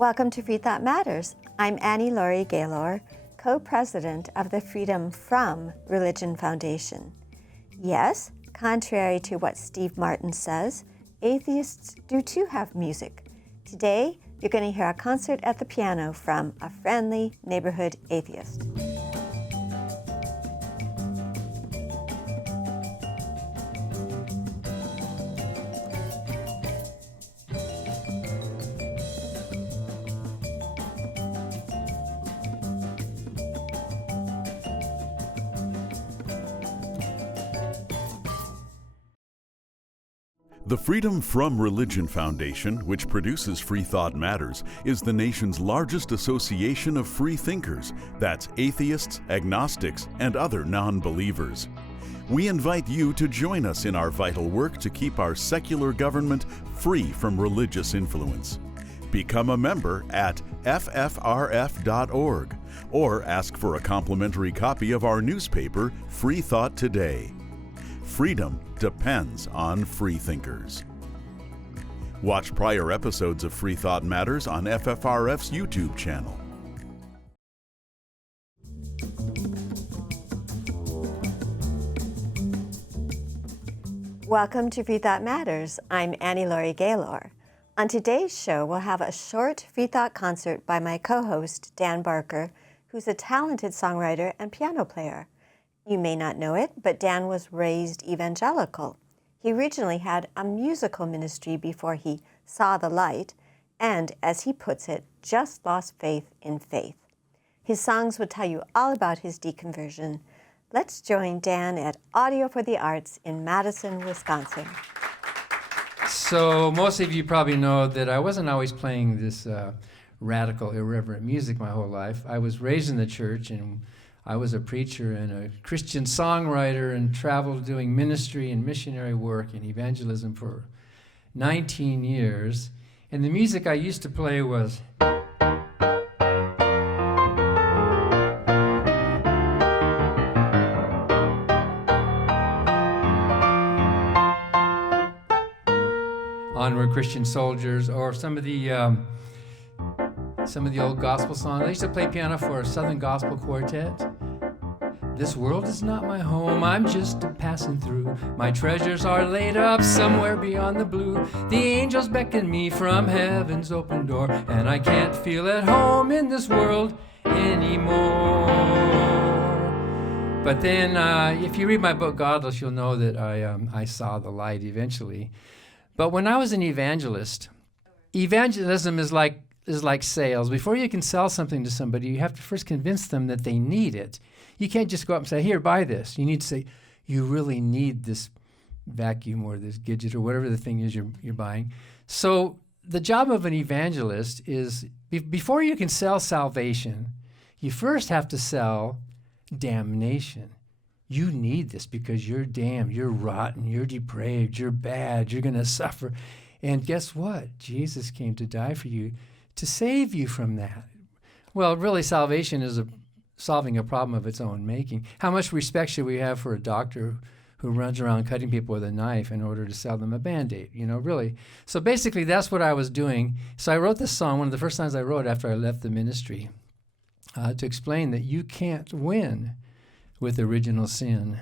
Welcome to Freethought Matters. I'm Annie Laurie Gaylor, Co-President of the Freedom from Religion Foundation. Yes, contrary to what Steve Martin says, atheists do too have music. Today, you're going to hear a concert at the piano from a friendly neighborhood atheist. The Freedom from Religion Foundation, which produces Freethought Matters, is the nation's largest association of free thinkers. That's atheists, agnostics, and other non-believers. We invite you to join us in our vital work to keep our secular government free from religious influence. Become a member at FFRF.org or ask for a complimentary copy of our newspaper, Freethought Today. Freedom depends on freethinkers. Watch prior episodes of Freethought Matters on FFRF's YouTube channel. Welcome to Freethought Matters. I'm Annie Laurie Gaylor. On today's show, we'll have a short Freethought concert by my co-host, Dan Barker, who's a talented songwriter and piano player. You may not know it, but Dan was raised evangelical. He originally had a musical ministry before he saw the light and, as he puts it, just lost faith in faith. His songs would tell you all about his deconversion. Let's join Dan at Audio for the Arts in Madison, Wisconsin. So most of you probably know that I wasn't always playing this radical, irreverent music my whole life. I was raised in the church, and I was a preacher and a Christian songwriter and traveled doing ministry and missionary work and evangelism for 19 years. And the music I used to play was Onward Christian Soldiers, or some of the old gospel songs. I used to play piano for a Southern Gospel Quartet. This world is not my home, I'm just passing through. My treasures are laid up somewhere beyond the blue. The angels beckon me from heaven's open door, and I can't feel at home in this world anymore. But then, if you read my book, Godless, you'll know that I saw the light eventually. But when I was an evangelist, evangelism is like sales. Before you can sell something to somebody, you have to first convince them that they need it. You can't just go up and say, here, buy this. You need to say, you really need this vacuum or this gadget or whatever the thing is you're buying. So the job of an evangelist is, before you can sell salvation, you first have to sell damnation. You need this because you're damned, you're rotten, you're depraved, you're bad, you're going to suffer. And guess what? Jesus came to die for you, to save you from that. Well, really, salvation is solving a problem of its own making. How much respect should we have for a doctor who runs around cutting people with a knife in order to sell them a Band-Aid? Really. So basically, that's what I was doing. So I wrote this song, one of the first times I wrote after I left the ministry, to explain that you can't win with original sin.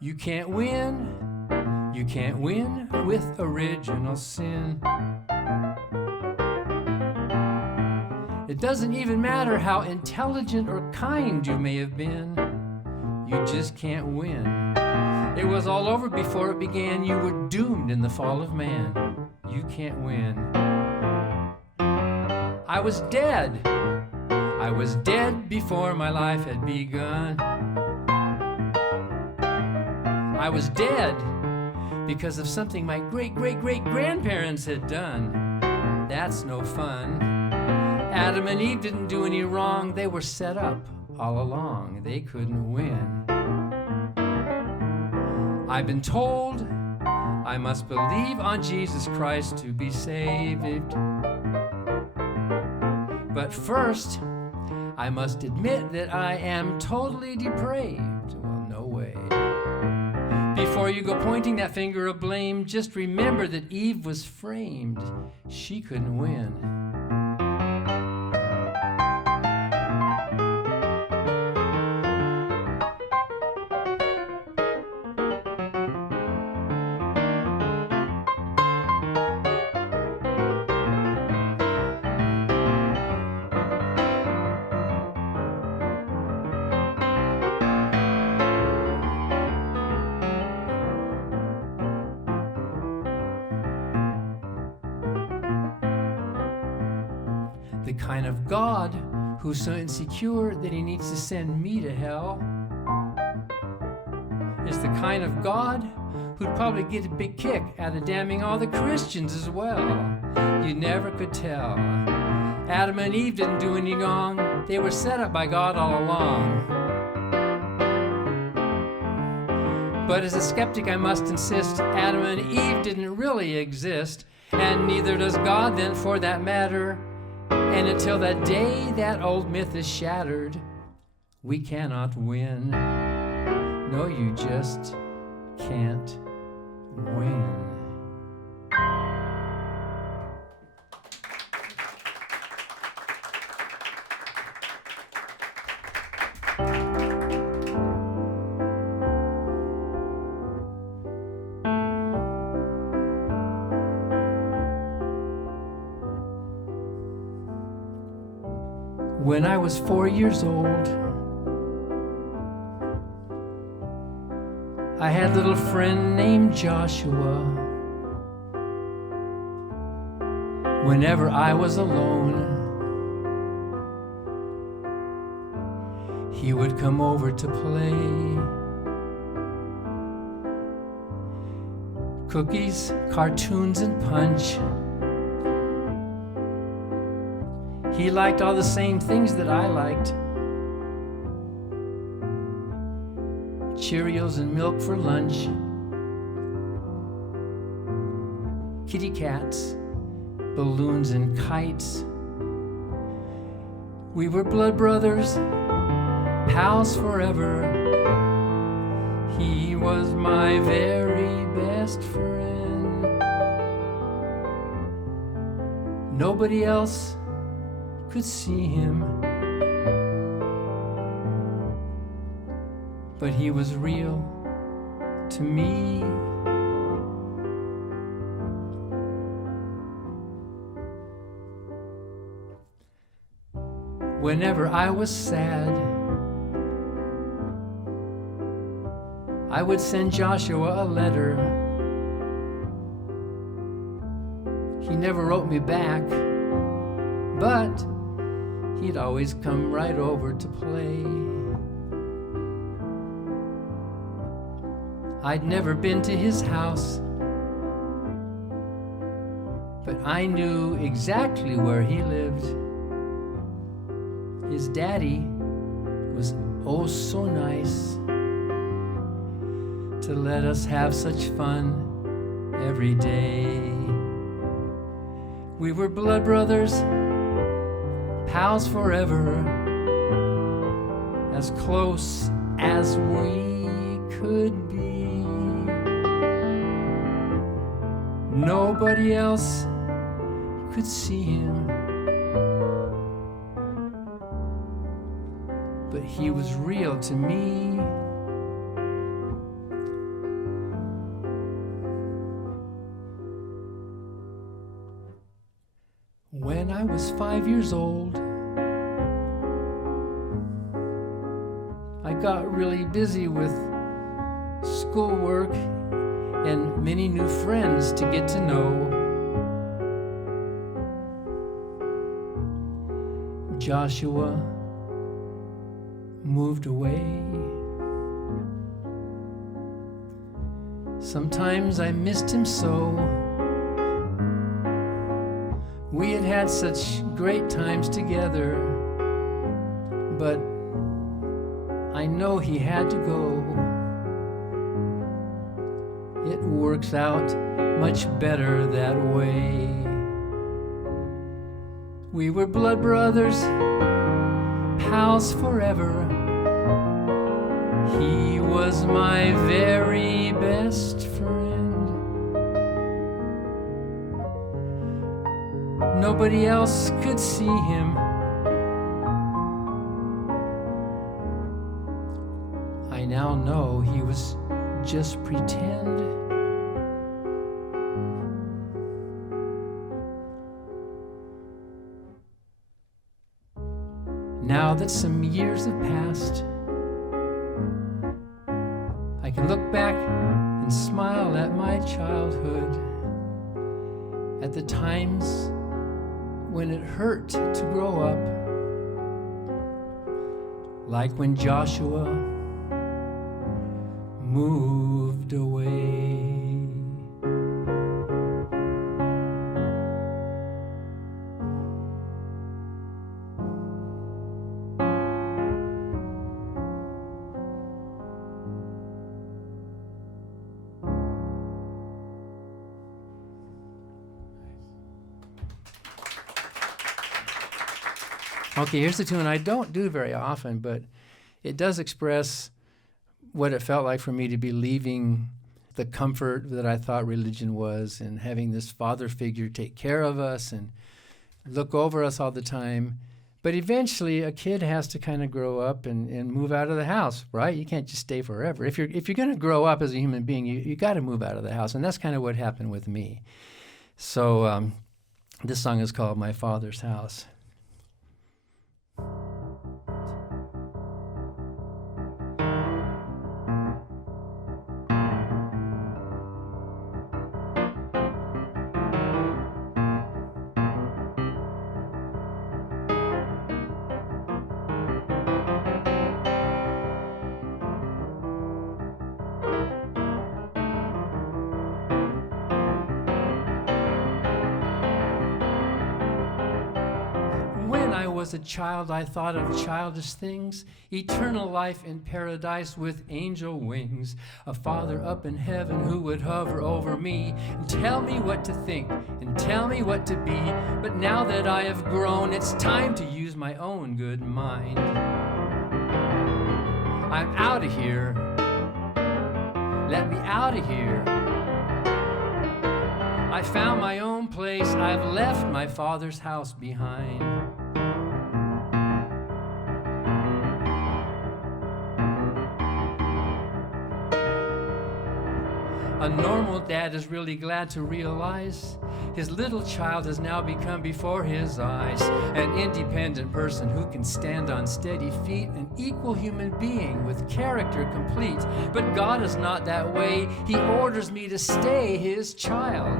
You can't win with original sin. It doesn't even matter how intelligent or kind you may have been, you just can't win. It was all over before it began, you were doomed in the fall of man. You can't win. I was dead before my life had begun. I was dead because of something my great-great-great-grandparents had done. That's no fun. Adam and Eve didn't do any wrong. They were set up all along. They couldn't win. I've been told I must believe on Jesus Christ to be saved. But first, I must admit that I am totally depraved. Well, no way. Before you go pointing that finger of blame, just remember that Eve was framed. She couldn't win. The kind of God who's so insecure that he needs to send me to hell is the kind of God who'd probably get a big kick out of damning all the Christians as well. You never could tell. Adam and Eve didn't do any wrong. They were set up by God all along. But as a skeptic, I must insist Adam and Eve didn't really exist, and neither does God then, for that matter. And until that day that old myth is shattered, we cannot win. No, you just can't win. When I was 4 years old, I had a little friend named Joshua. Whenever I was alone, he would come over to play. Cookies, cartoons, and punch. He liked all the same things that I liked. Cheerios and milk for lunch. Kitty cats, balloons and kites. We were blood brothers, pals forever. He was my very best friend. Nobody else could see him, but he was real to me. Whenever I was sad, I would send Joshua a letter. He never wrote me back, but he'd always come right over to play. I'd never been to his house, but I knew exactly where he lived. His daddy was oh so nice to let us have such fun every day. We were blood brothers, pals forever, as close as we could be. Nobody else could see him, but he was real to me. When I was 5 years old, I got really busy with schoolwork and many new friends to get to know. Joshua moved away. Sometimes I missed him so. We had had such great times together, but I know he had to go. It works out much better that way. We were blood brothers, pals forever. He was my very best friend. Nobody else could see him. I now know he was just pretend. Now that some years have passed, I can look back and smile at my childhood, at the times when it hurt to grow up, like when Joshua moved away. Okay, here's the tune I don't do very often, but it does express what it felt like for me to be leaving the comfort that I thought religion was and having this father figure take care of us and look over us all the time. But eventually a kid has to kind of grow up and move out of the house, right? You can't just stay forever. If you're going to grow up as a human being, you got to move out of the house, and that's kind of what happened with me. So this song is called My Father's House. As a child, I thought of childish things, eternal life in paradise with angel wings, a father up in heaven who would hover over me and tell me what to think and tell me what to be. But now that I have grown, it's time to use my own good mind. I'm out of here. Let me out of here. I found my own place. I've left my father's house behind. A normal dad is really glad to realize his little child has now become before his eyes an independent person who can stand on steady feet, an equal human being with character complete. But God is not that way. He orders me to stay his child.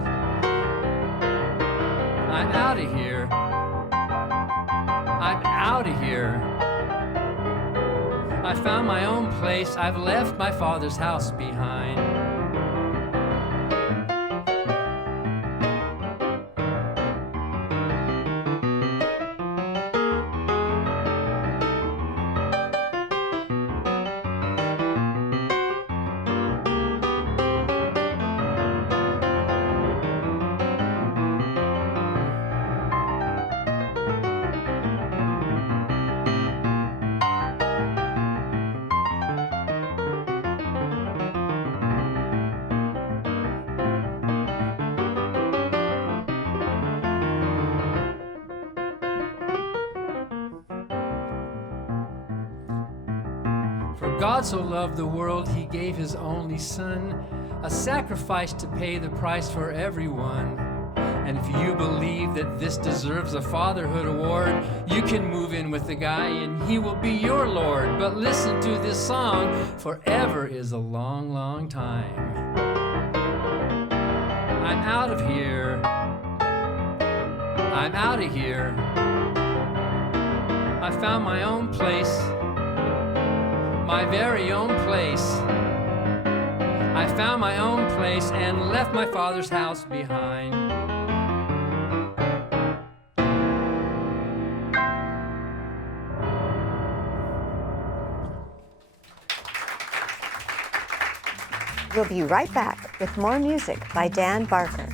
I'm out of here. I'm out of here. I found my own place. I've left my father's house behind. God so loved the world, he gave his only son, a sacrifice to pay the price for everyone. And if you believe that this deserves a fatherhood award, you can move in with the guy and he will be your Lord. But listen to this song, forever is a long, long time. I'm out of here. I'm out of here. I found my own place. My very own place. I found my own place and left my father's house behind. We'll be right back with more music by Dan Barker.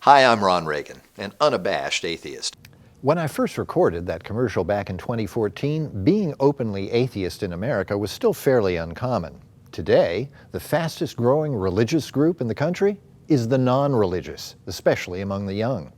Hi, I'm Ron Reagan, an unabashed atheist. When I first recorded that commercial back in 2014, being openly atheist in America was still fairly uncommon. Today, the fastest growing religious group in the country is the non-religious, especially among the young.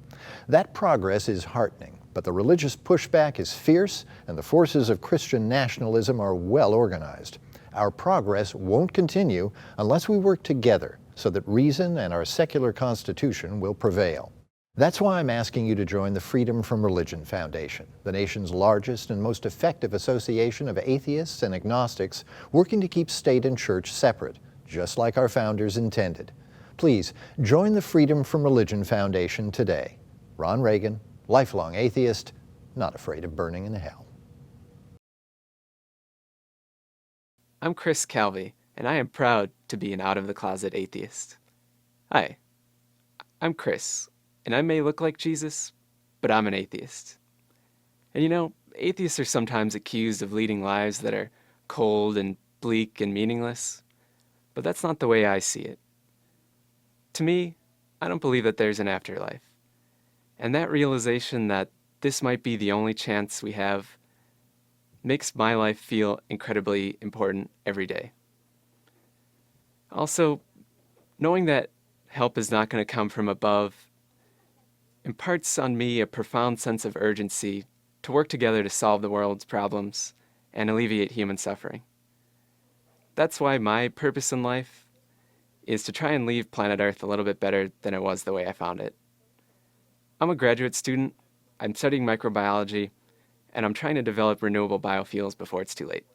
That progress is heartening, but the religious pushback is fierce and the forces of Christian nationalism are well organized. Our progress won't continue unless we work together so that reason and our secular constitution will prevail. That's why I'm asking you to join the Freedom from Religion Foundation, the nation's largest and most effective association of atheists and agnostics working to keep state and church separate, just like our founders intended. Please join the Freedom from Religion Foundation today. Ron Reagan, lifelong atheist, not afraid of burning in hell. I'm Chris Calvi, and I am proud to be an out-of-the-closet atheist. Hi, I'm Chris, and I may look like Jesus, but I'm an atheist. And you know, atheists are sometimes accused of leading lives that are cold and bleak and meaningless, but that's not the way I see it. To me, I don't believe that there's an afterlife. And that realization that this might be the only chance we have makes my life feel incredibly important every day. Also, knowing that help is not going to come from above imparts on me a profound sense of urgency to work together to solve the world's problems and alleviate human suffering. That's why my purpose in life is to try and leave planet Earth a little bit better than it was the way I found it. I'm a graduate student, I'm studying microbiology, and I'm trying to develop renewable biofuels before it's too late.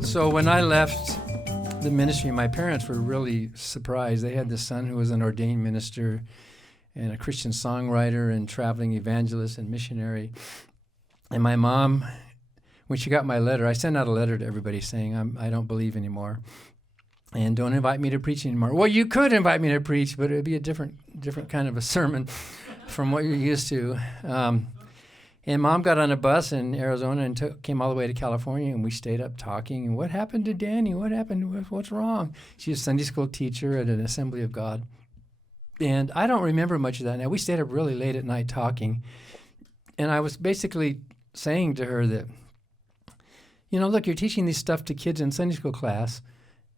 So when I left the ministry, my parents were really surprised. They had this son who was an ordained minister and a Christian songwriter and traveling evangelist and missionary. And my mom, when she got my letter, I sent out a letter to everybody saying, I don't believe anymore. And don't invite me to preach anymore. Well, you could invite me to preach, but it would be a different kind of a sermon from what you're used to. And Mom got on a bus in Arizona and came all the way to California, and we stayed up talking. And what happened to Danny? What happened? What's wrong? She's a Sunday school teacher at an Assembly of God. And I don't remember much of that now. We stayed up really late at night talking. And I was basically saying to her that, you know, look, you're teaching this stuff to kids in Sunday school class.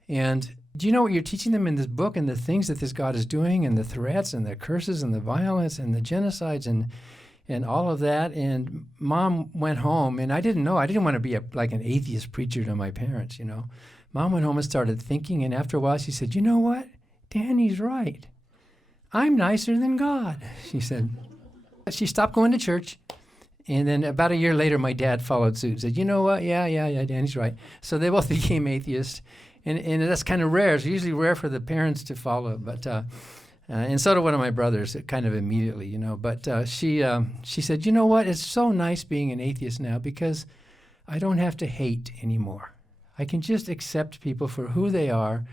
And do you know what you're teaching them in this book and the things that this God is doing and the threats and the curses and the violence and the genocides and all of that? And Mom went home, and I didn't know. I didn't want to be like an atheist preacher to my parents, you know. Mom went home and started thinking, and after a while she said, you know what? Danny's right. I'm nicer than God, she said. She stopped going to church, and then about a year later, my dad followed suit and said, you know what? Yeah, Danny's right. So they both became atheists, and that's kind of rare. It's usually rare for the parents to follow, but and so did one of my brothers, kind of immediately, you know. But she said, you know what? It's so nice being an atheist now because I don't have to hate anymore. I can just accept people for who they are.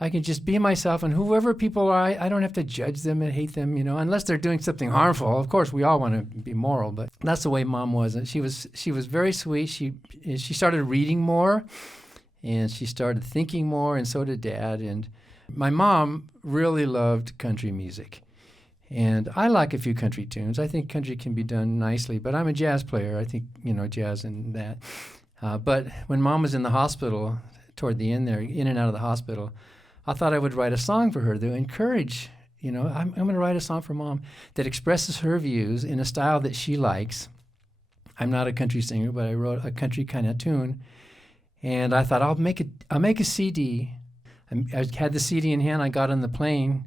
I can just be myself, and whoever people are, I don't have to judge them and hate them, you know, unless they're doing something harmful. Of course, we all want to be moral, but that's the way Mom was. And she was very sweet. She started reading more, and she started thinking more, and so did Dad. And my mom really loved country music, and I like a few country tunes. I think country can be done nicely, but I'm a jazz player. I think, you know, jazz and that. But when Mom was in the hospital, toward the end there, in and out of the hospital, I thought I would write a song for her to encourage, you know, I'm going to write a song for Mom that expresses her views in a style that she likes. I'm not a country singer, but I wrote a country kind of tune, and I thought I'll make a CD. I had the CD in hand. I got on the plane,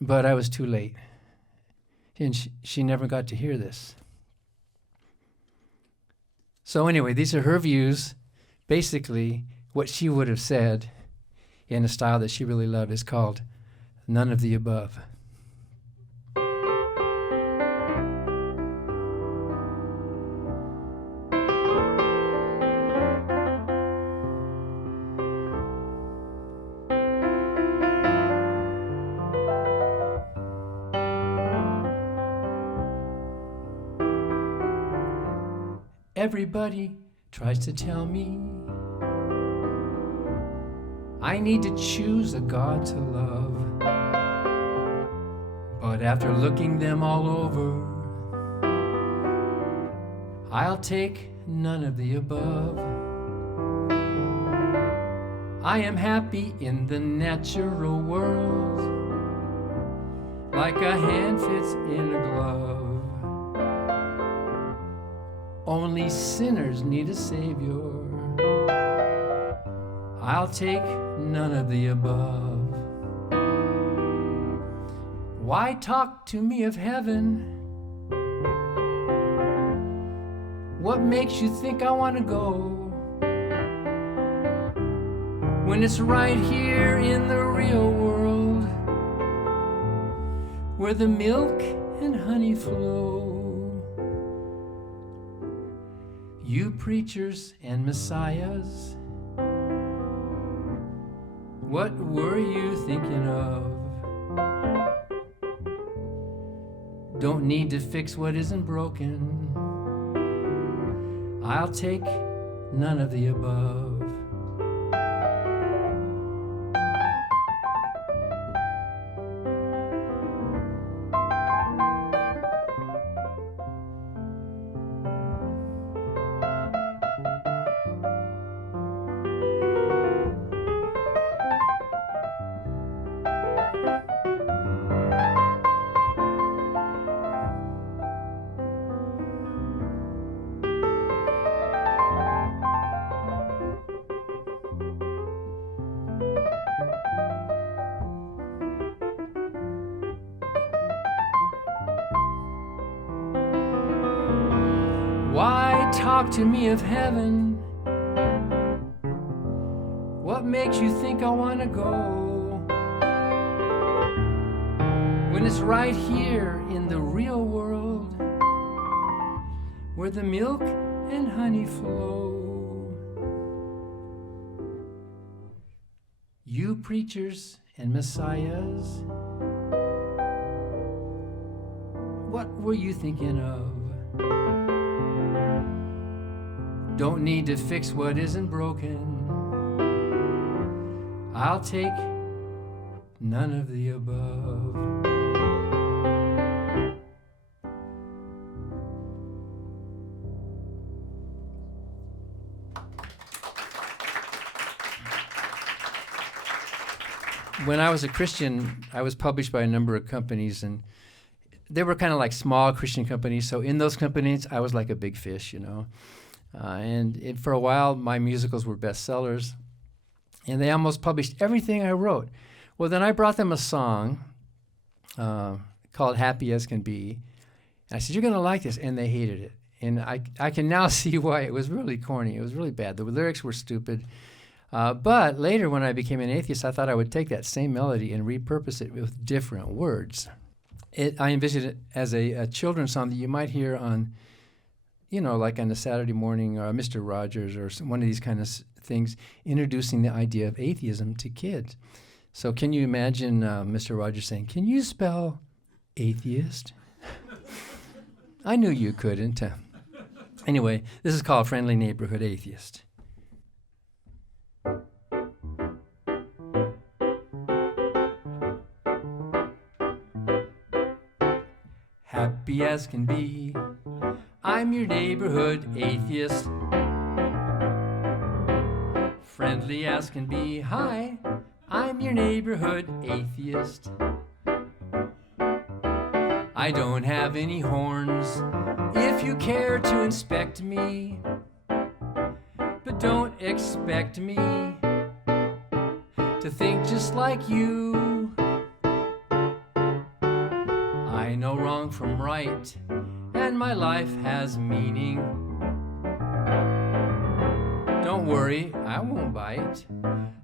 but I was too late, and she never got to hear this. So anyway, these are her views. Basically, what she would have said in a style that she really loved is called None of the Above. Everybody tries to tell me I need to choose a God to love. But after looking them all over, I'll take none of the above. I am happy in the natural world, like a hand fits in a glove. Only sinners need a savior. I'll take none of the above. Why talk to me of heaven? What makes you think I want to go when it's right here in the real world, where the milk and honey flow? You preachers and messiahs, what were you thinking of? Don't need to fix what isn't broken. I'll take none of the above. Why talk to me of heaven? What makes you think I want to go when it's right here in the real world, where the milk and honey flow? You preachers and messiahs, what were you thinking of? Don't need to fix what isn't broken. I'll take none of the above. When I was a Christian, I was published by a number of companies, and they were kind of like small Christian companies. So in those companies, I was like a big fish, you know. For a while, my musicals were bestsellers, and they almost published everything I wrote. Well, then I brought them a song called Happy As Can Be. And I said, you're going to like this, and they hated it. And I can now see why. It was really corny. It was really bad. The lyrics were stupid. But later, when I became an atheist, I thought I would take that same melody and repurpose it with different words. I envisioned it as a children's song that you might hear on, you know, like on a Saturday morning, or Mr. Rogers, or one of these kind of things, introducing the idea of atheism to kids. So can you imagine Mr. Rogers saying, "Can you spell atheist?" I knew you couldn't. Anyway, this is called Friendly Neighborhood Atheist. Happy as can be, I'm your neighborhood atheist. Friendly as can be, hi, I'm your neighborhood atheist. I don't have any horns, if you care to inspect me, but don't expect me to think just like you. I know wrong from right, and my life has meaning. Don't worry, I won't bite.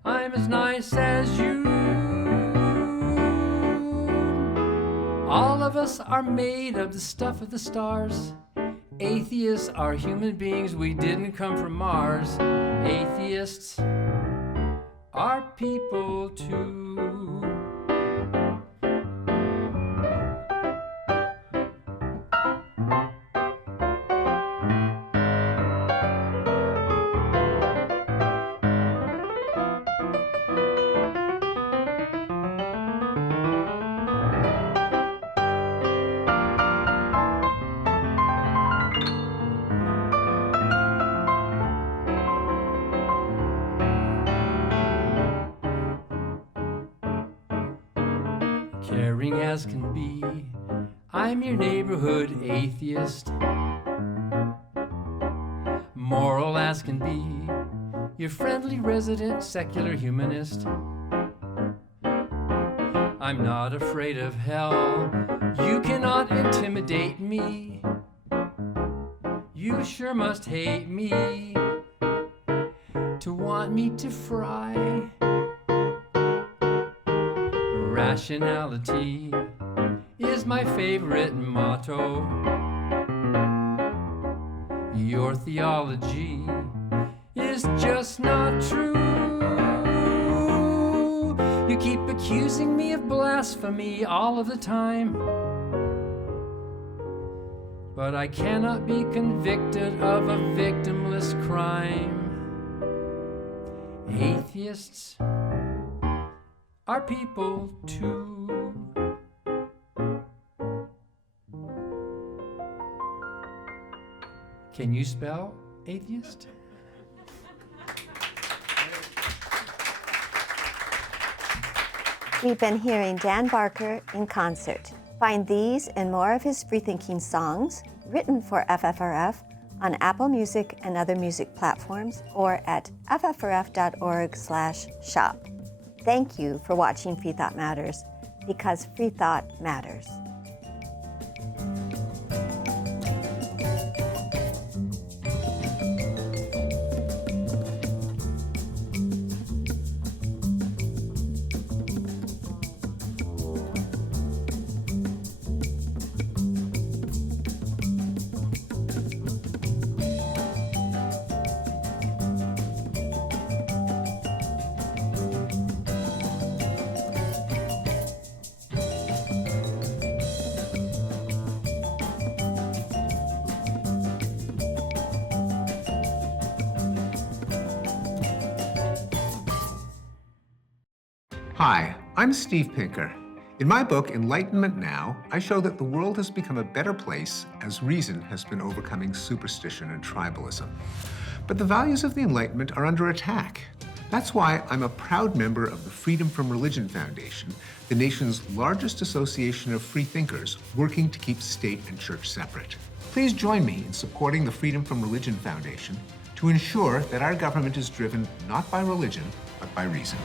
I'm as nice as you. All of us are made of the stuff of the stars. Atheists are human beings, we didn't come from Mars. Atheists are people too. boring as can be. I'm your neighborhood atheist, moral as can be, your friendly resident secular humanist. I'm not afraid of hell, you cannot intimidate me. You sure must hate me to want me to fry. Rationality is my favorite motto. Your theology is just not true. You keep accusing me of blasphemy all of the time, but I cannot be convicted of a victimless crime. Atheists are people too. Can you spell atheist? We've been hearing Dan Barker in concert. Find these and more of his freethinking songs written for FFRF on Apple Music and other music platforms or at ffrf.org/shop. Thank you for watching Freethought Matters, because Freethought matters. Hi, I'm Steve Pinker. In my book, Enlightenment Now, I show that the world has become a better place as reason has been overcoming superstition and tribalism. But the values of the Enlightenment are under attack. That's why I'm a proud member of the Freedom from Religion Foundation, the nation's largest association of free thinkers working to keep state and church separate. Please join me in supporting the Freedom from Religion Foundation to ensure that our government is driven not by religion, but by reason.